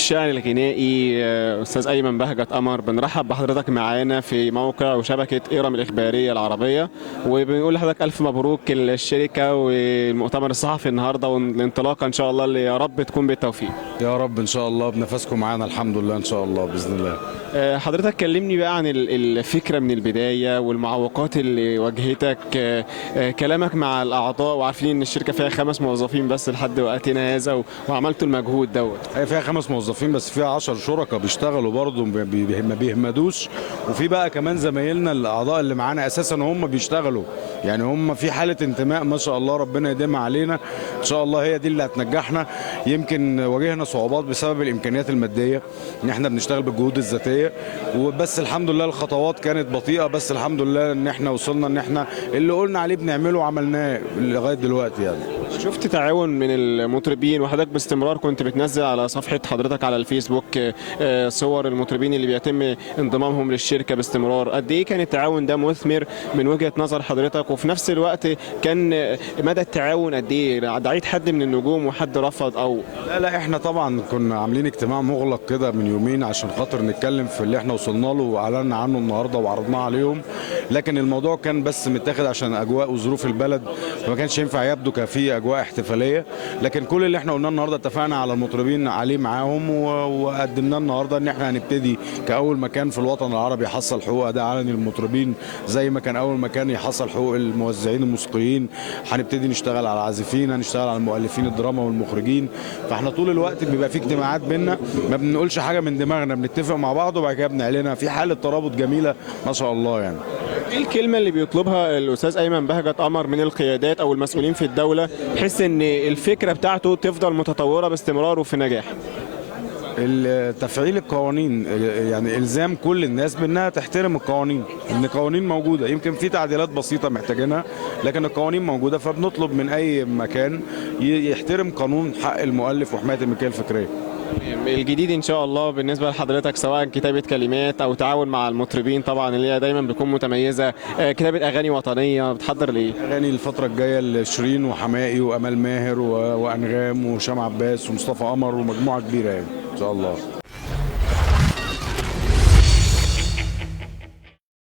الشاعر الغنائي أستاذ أيمن بهجت قمر، بنرحب بحضرتك معانا في موقع وشبكة إيرام الإخبارية العربية، وبنقول لحضرتك ألف مبروك الشركة والمؤتمر الصحفي النهاردة والانطلاقة إن شاء الله اللي يا رب تكون بالتوفيق. يا رب ان شاء الله بنفسكم معانا، الحمد لله ان شاء الله باذن الله. حضرتك كلمني بقى عن الفكرة من البداية والمعوقات اللي واجهتك. كلامك مع الأعضاء، وعارفين إن الشركة فيها 5 موظفين بس لحد وقتنا هذا، وعملتوا المجهود دوت. هي فيها 5 موظفين بس فيها 10 شركاء بيشتغلوا برضه ما بيهمدوش، وفي بقى كمان زمايلنا الاعضاء اللي معانا اساسا هم بيشتغلوا، يعني هم في حاله انتماء ما شاء الله، ربنا يديمها علينا ان شاء الله. هي دي اللي هتنجحنا. يمكن واجهنا صعوبات بسبب الامكانيات الماديه، ان احنا بنشتغل بالجهود الذاتيه وبس. الحمد لله الخطوات كانت بطيئه، بس الحمد لله ان احنا وصلنا ان احنا اللي قلنا عليه بنعمله وعملناه لغايه دلوقتي يعني. شفت تعاون من المطربين، وحضرتك باستمرار كنت بتنزل على صفحة حضرتك على الفيسبوك صور المطربين اللي بيتم انضمامهم للشركة باستمرار. قد ايه كان التعاون ده مثمر من وجهة نظر حضرتك؟ وفي نفس الوقت كان مدى التعاون قد ايه؟ دعيت حد من النجوم وحد رفض او لا احنا طبعا كنا عاملين اجتماع مغلق كده من يومين عشان خاطر نتكلم في اللي احنا وصلنا له واعلنا عنه النهارده وعرضناه عليهم، لكن الموضوع كان بس متاخد عشان اجواء وظروف البلد، فما كانش ينفع يبدو كفيه اجواء احتفاليه. لكن كل اللي احنا قلناه النهارده اتفقنا على المطربين عليه معاهم، وقدمناه النهارده ان احنا هنبتدي كاول مكان في الوطن العربي يحصل حقوق اداء علني للمطربين، زي ما كان اول مكان يحصل حقوق الموزعين الموسيقيين. هنبتدي نشتغل على العازفين، هنشتغل على المؤلفين الدراما والمخرجين. فاحنا طول الوقت بيبقى في اجتماعات بينا، ما بنقولش حاجه من دماغنا، بنتفق مع بعض وبعد كده بنعلنها في حاله ترابط جميله ما شاء الله يعني. ايه الكلمة اللي بيطلبها الأستاذ أيمن بهجت قمر من القيادات أو المسؤولين في الدولة بحيث إن الفكرة بتاعته تفضل متطورة باستمرار وفي نجاح؟ تفعيل القوانين، يعني الزام كل الناس بانها تحترم القوانين، ان القوانين موجوده، يمكن في تعديلات بسيطه محتاجينها لكن القوانين موجوده. فبنطلب من اي مكان يحترم قانون حق المؤلف وحمايه الملكيه الفكريه. الجديد ان شاء الله بالنسبه لحضرتك سواء كتابه كلمات او تعاون مع المطربين طبعا اللي هي دايما بتكون متميزه، كتابه اغاني وطنيه، بتحضر ليه؟ اغاني الفتره الجايه لشيرين وحماقي وامال ماهر وانغام وهشام عباس ومصطفى قمر ومجموعه كبيره يعني ان شاء الله.